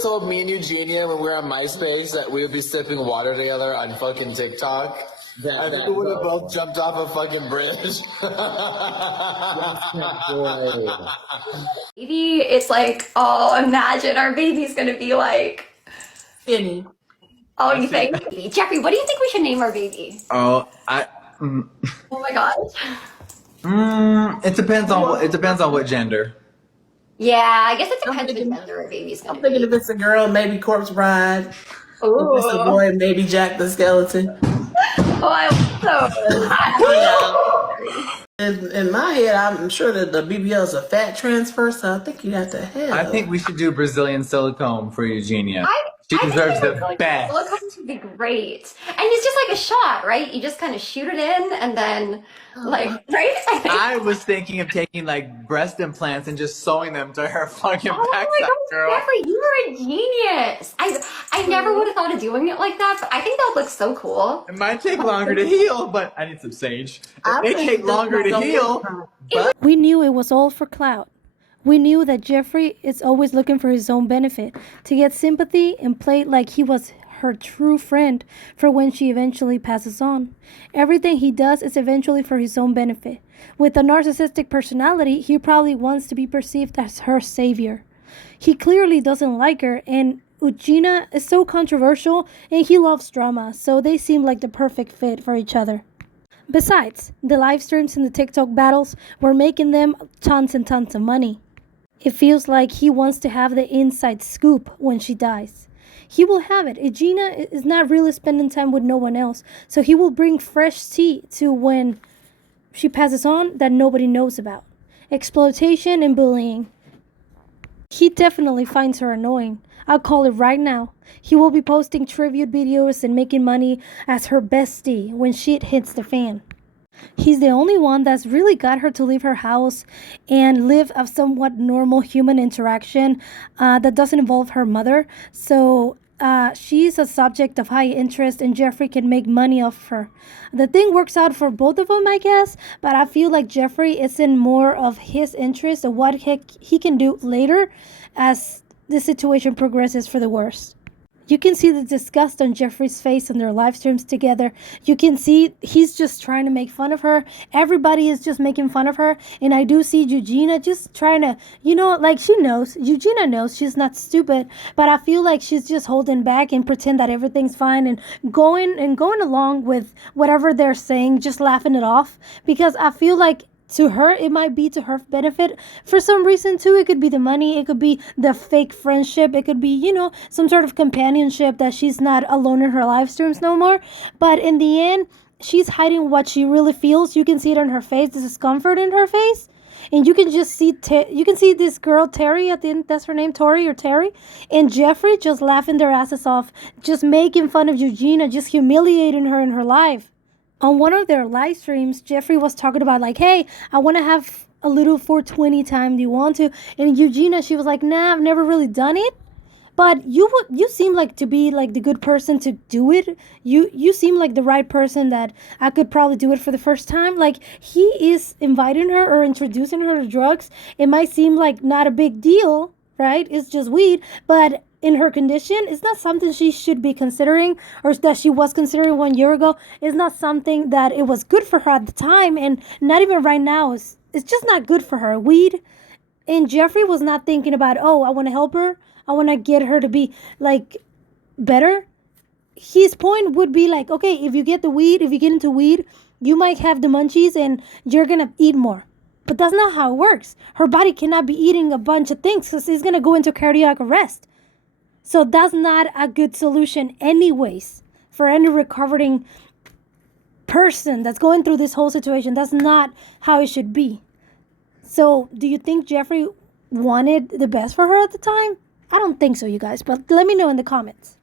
have told me and Eugenia when we were on MySpace that we would be sipping water together on fucking TikTok, I think we would have both jumped off a fucking bridge. Baby, it's like, oh, imagine our baby's gonna be like Skinny. Oh, you think? Jeffrey, what do you think we should name our baby? Oh, Oh my gosh. It depends on what gender. Yeah, I guess it depends what gender a baby's gonna I'm thinking be. if it's a girl, maybe Corpse Bride. Ooh. If it's a boy, maybe Jack the Skeleton. Oh, I hope so. In my head, I'm sure that the BBL is a fat transfer, so I think you have to have. I think we should do Brazilian silicone for Eugenia. She I deserves think the best. silicone would be great. And it's just like a shot, right? You just kind of shoot it in and then, like, right? I was thinking of taking like breast implants and just sewing them to her fucking Oh backside, my gosh, girl. Jeffrey, you were a genius. I never would have thought of doing it like that, but I think that would look so cool. It might take longer to heal, but I need some sage. It may take longer to heal, but We knew it was all for clout. We knew that Jeffrey is always looking for his own benefit, to get sympathy and play like he was her true friend for when she eventually passes on. Everything he does is eventually for his own benefit. With a narcissistic personality, he probably wants to be perceived as her savior. He clearly doesn't like her, and Eugenia is so controversial, and he loves drama, so they seem like the perfect fit for each other. Besides, the live streams and the TikTok battles were making them tons and tons of money. It feels like he wants to have the inside scoop when she dies. He will have it. Eugenia is not really spending time with no one else, so he will bring fresh tea to when she passes on that nobody knows about. Exploitation and bullying. He definitely finds her annoying. I'll call it right now. He will be posting tribute videos and making money as her bestie when shit hits the fan. He's the only one that's really got her to leave her house and live a somewhat normal human interaction that doesn't involve her mother. So she's a subject of high interest, and Jeffrey can make money off her. The thing works out for both of them, I guess, but I feel like Jeffrey is in more of his interest of what he can do later as the situation progresses for the worse. You can see the disgust on Jeffrey's face on their live streams together. You can see he's just trying to make fun of her. Everybody is just making fun of her. And I do see Eugenia just trying to, like she knows. Eugenia knows she's not stupid. But I feel like she's just holding back and pretend that everything's fine and going along with whatever they're saying, just laughing it off. Because I feel like to her, it might be to her benefit. For some reason, too, it could be the money. It could be the fake friendship. It could be, some sort of companionship that she's not alone in her live streams no more. But in the end, she's hiding what she really feels. You can see it on her face, the discomfort in her face. And you can just see, this girl, Terry, I think that's her name, Tori or Terry, and Jeffrey just laughing their asses off, just making fun of Eugenia, just humiliating her in her life. On one of their live streams, Jeffrey was talking about like, hey, I want to have a little 420 time. Do you want to? And Eugenia, she was like, nah, I've never really done it. But you seem like to be like the good person to do it. You seem like the right person that I could probably do it for the first time. Like he is inviting her or introducing her to drugs. It might seem like not a big deal, right? It's just weed, but in her condition, it's not something she should be considering or that she was considering 1 year ago. It's not something that it was good for her at the time, and not even right now. It's just not good for her. Weed. And Jeffrey was not thinking about, oh, I want to help her. I want to get her to be like better. His point would be like, okay, if you get into weed, you might have the munchies and you're going to eat more. But that's not how it works. Her body cannot be eating a bunch of things because it's going to go into cardiac arrest. So that's not a good solution anyways for any recovering person that's going through this whole situation. That's not how it should be. So do you think Jeffrey wanted the best for her at the time? I don't think so, you guys, but let me know in the comments.